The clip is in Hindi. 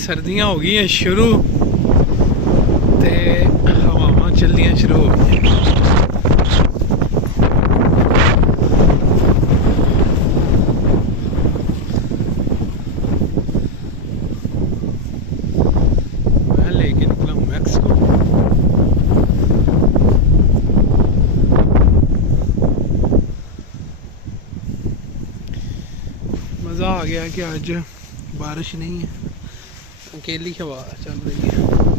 सर्दियां हो गई हैं शुरू ते हवावां चलनियां शुरू हो गई। मैं लेके निकला हूँ मैक्सिको। मज़ा आ गया कि आज बारिश नहीं है, अकेली हवा चल रही है।